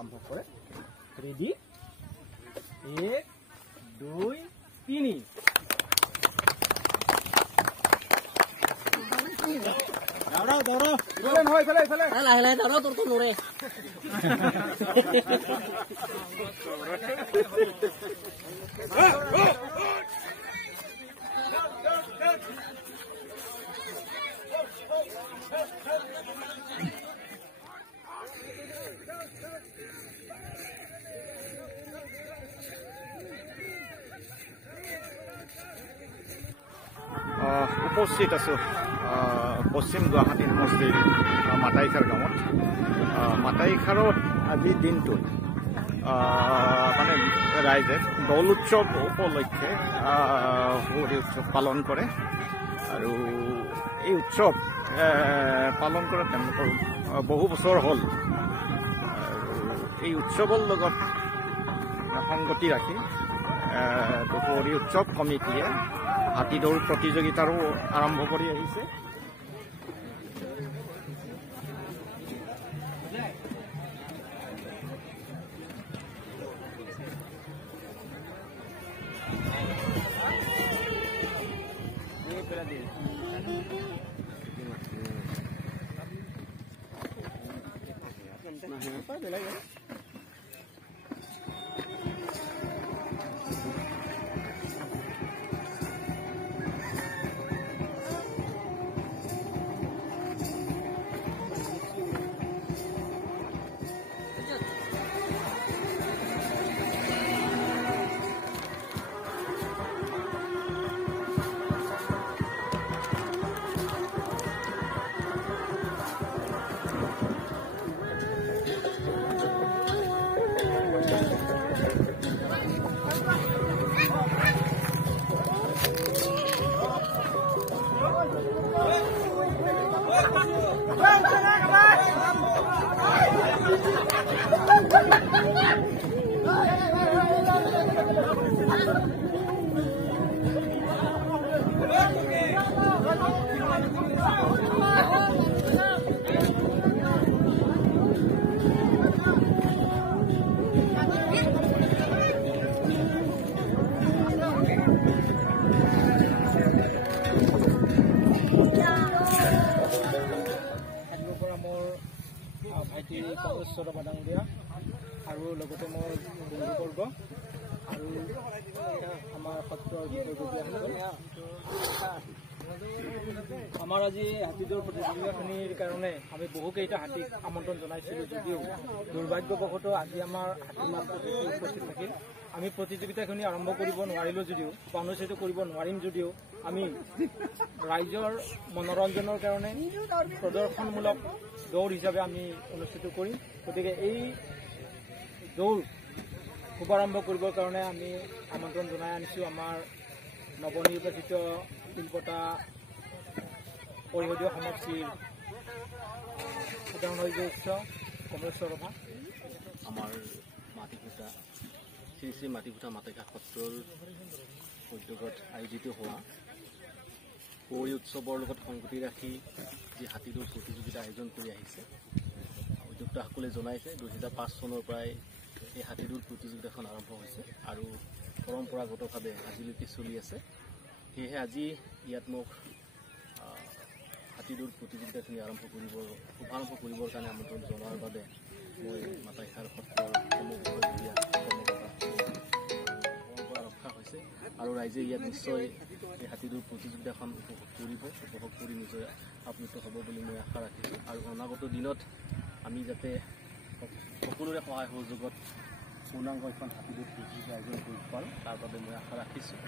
আৰম্ভ কৰে ৰেডি 1 2 3 দৌৰা ইফালে নহয় ইফালে লাহে দৌৰা তোৰ তো নৰে উপস্থিত আছো পশ্চিম গুৱাহাটী সমষ্টিৰ মাটাইখাৰ গাঁৱত মাটাইখাৰত আজি দিনটোত মানে ৰাইজে দৌল উৎসৱ উপলক্ষে হোলী উৎসৱ পালন কৰে আৰু এই উৎসৱ পালন কৰা তেওঁলোকৰ বহু বছৰ হ'ল আৰু এই উৎসৱৰ লগত সংগতি ৰাখি হোলী উৎসৱ কমিটিয়ে হাতী দৌৰ প্ৰতিযোগিতাৰো আৰম্ভ কৰি আহিছে বাদাংগীয়া আৰু লগতে মোৰ বন্ধুবৰ্গ আৰু আমাৰ সত্ৰৰ আমাৰ আজি হাতীদৌৰ প্ৰতিযোগিতাখিনিৰ কাৰণে আমি বহুকেইটা হাতীক আমন্ত্ৰণ জনাইছিলোঁ যদিও দুৰ্ভাগ্যবশতঃ আজি আমাৰ হাতী মাত্ৰ উপস্থিত থাকিল আমি প্ৰতিযোগিতাখিনি আৰম্ভ কৰিব নোৱাৰিলোঁ যদিও অনুষ্ঠিত কৰিব নোৱাৰিম যদিও আমি ৰাইজৰ মনোৰঞ্জনৰ কাৰণে প্ৰদৰ্শনমূলক দৌৰ হিচাপে আমি অনুষ্ঠিত কৰিম গতিকে এই দৌৰ শুভাৰম্ভ কৰিবৰ কাৰণে আমি আমন্ত্ৰণ জনাই আনিছোঁ আমাৰ নৱনিৰ্বাচিত তিলপতা পৰিষদীয় সমষ্টিৰ সাধাৰণ অধ্যক্ষ কমলেশ্বৰ ৰভা আমাৰ মাটিকুটা শ্ৰী মাটিকুটা মাটিঘাট সত্ৰৰ উদ্যোগত আয়োজিত হোৱা হোলী উৎসৱৰ লগত সংগতি ৰাখি যি হাতীদৌৰ প্ৰতিযোগিতা আয়োজন কৰি আহিছে উদ্যোক্তাসকলে জনাইছে 2005 চনৰ পৰাই এই হাতীদৌৰ প্ৰতিযোগিতাখন আৰম্ভ হৈছে আৰু পৰম্পৰাগতভাৱে আজিলৈকে চলি আছে সেয়েহে আজি ইয়াত মোক হাতীদৌৰ প্ৰতিযোগিতাখিনি শুভাৰম্ভ কৰিবৰ কাৰণে আমন্ত্ৰণ জনোৱাৰ বাবে মই মাটাইখাৰ সত্ৰৰ সমগ্ৰবীয়া পৰম্পৰা ৰক্ষা হৈছে আৰু ৰাইজে ইয়াত নিশ্চয় এই হাতীদৌৰ প্ৰতিযোগিতাখন উপভোগ কৰি নিজে আপ্লুত হ'ব বুলি মই আশা ৰাখিছোঁ আৰু অনাগত দিনত আমি যাতে সকলোৰে সহায় সহযোগত পূৰ্ণাংগ এখন হাতীদৌৰ প্ৰতিযোগিতা আয়োজন কৰিব পাৰোঁ তাৰ বাবে মই আশা ৰাখিছোঁ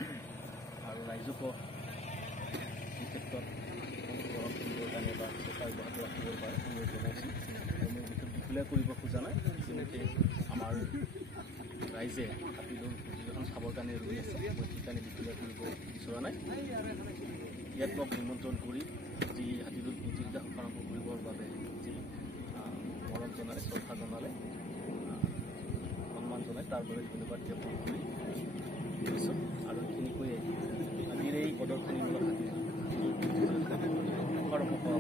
আৰু ৰাইজকো এই ক্ষেত্ৰত কৰিবৰ কাৰণে বা চৰকাৰ অব্যাহত ৰাখিবৰ কাৰণে অনুৰোধ জনাইছোঁ আৰু মই বিশেষ দীঘলীয়া কৰিব খোজা নাই যেনেকৈ আমাৰ ৰাইজে হাতীদৌৰ প্ৰতিযোগিতাখন চাবৰ কাৰণে ৰৈ আছে মই সেইকাৰণে দীঘলীয়া কৰিব বিচৰা নাই ইয়াত মোক নিমন্ত্ৰণ কৰি যি হাতীদৌৰ প্ৰতিযোগিতা শুভাৰম্ভ কৰিবৰ বাবে যি মৰম জনালে শ্ৰদ্ধা জনালে সন্মান জনাই তাৰ বাবে ধন্যবাদ জ্ঞাপন কৰি গৈছোঁ আৰু এইখিনি কৈয়ে আজিৰ এই প্ৰদৰ্শনীমূলক হাতীদৌৰ শুভাৰম্ভ কৰা